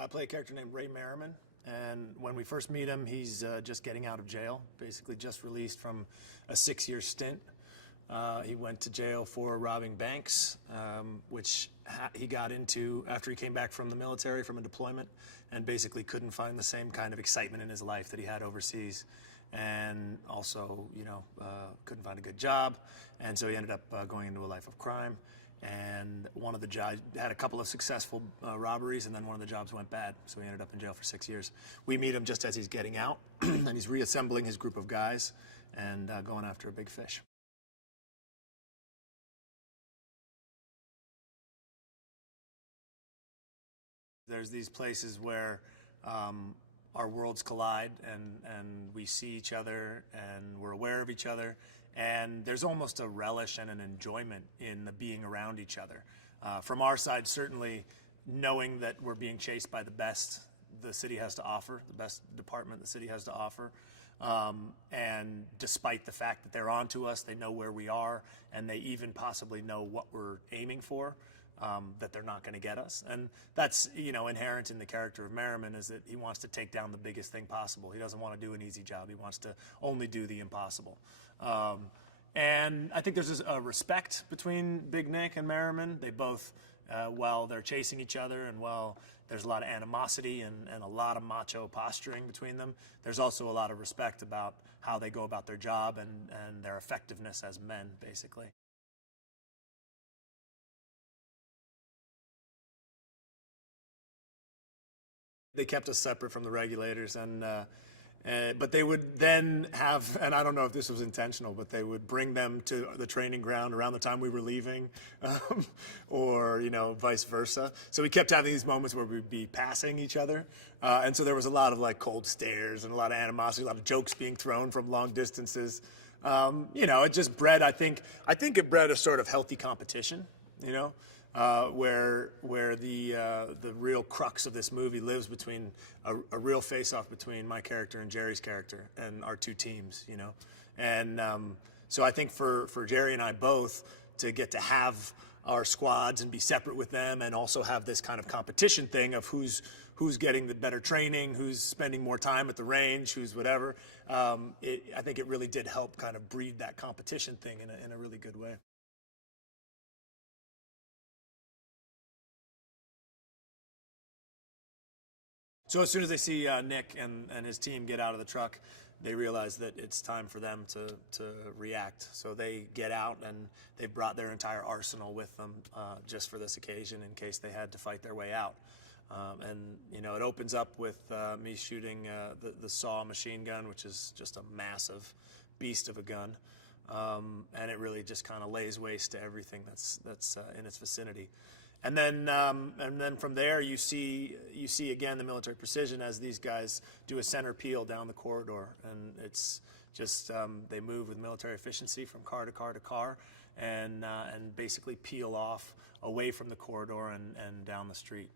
I play a character named Merrimen, and when we first meet him, he's just getting out of jail, basically just released from a 6-year stint. He went to jail for robbing banks, which he got into after he came back from the military, from a deployment, and basically couldn't find the same kind of excitement in his life that he had overseas. And also, couldn't find a good job. And so he ended up going into a life of crime. And one of the jobs had a couple of successful robberies, and then one of the jobs went bad. So he ended up in jail for 6 years. We meet him just as he's getting out, and he's reassembling his group of guys and going after a big fish. There's these places where our worlds collide, and we see each other, and we're aware of each other, and there's almost a relish and an enjoyment in the being around each other. From our side, certainly knowing that we're being chased by the best the city has to offer, the best department the city has to offer, and despite the fact that they're onto us, they know where we are, and they even possibly know what we're aiming for. That they're not going to get us. And that's, inherent in the character of Merrimen, is that he wants to take down the biggest thing possible. He doesn't want to do an easy job. He wants to only do the impossible. And I think there's a respect between Big Nick and Merrimen. They both, while they're chasing each other and while there's a lot of animosity and a lot of macho posturing between them, there's also a lot of respect about how they go about their job and their effectiveness as men, basically. They kept us separate from the regulators, but they would then have, and I don't know if this was intentional, but they would bring them to the training ground around the time we were leaving, or vice versa. So we kept having these moments where we'd be passing each other, and so there was a lot of cold stares and a lot of animosity, a lot of jokes being thrown from long distances. It just bred, I think it bred a sort of healthy competition, where the real crux of this movie lives between a real face-off between my character and Jerry's character and our two teams, And so I think for Jerry and I both to get to have our squads and be separate with them, and also have this kind of competition thing of who's getting the better training, who's spending more time at the range, who's whatever, I think it really did help kind of breed that competition thing in a really good way. So as soon as they see Nick and his team get out of the truck, they realize that it's time for them to react. So they get out, and they've brought their entire arsenal with them just for this occasion in case they had to fight their way out. It opens up with me shooting the SAW machine gun, which is just a massive beast of a gun. And it really just kind of lays waste to everything that's in its vicinity. And then from there you see again the military precision as these guys do a center peel down the corridor, and it's just they move with military efficiency from car to car to car, and basically peel off away from the corridor and down the street.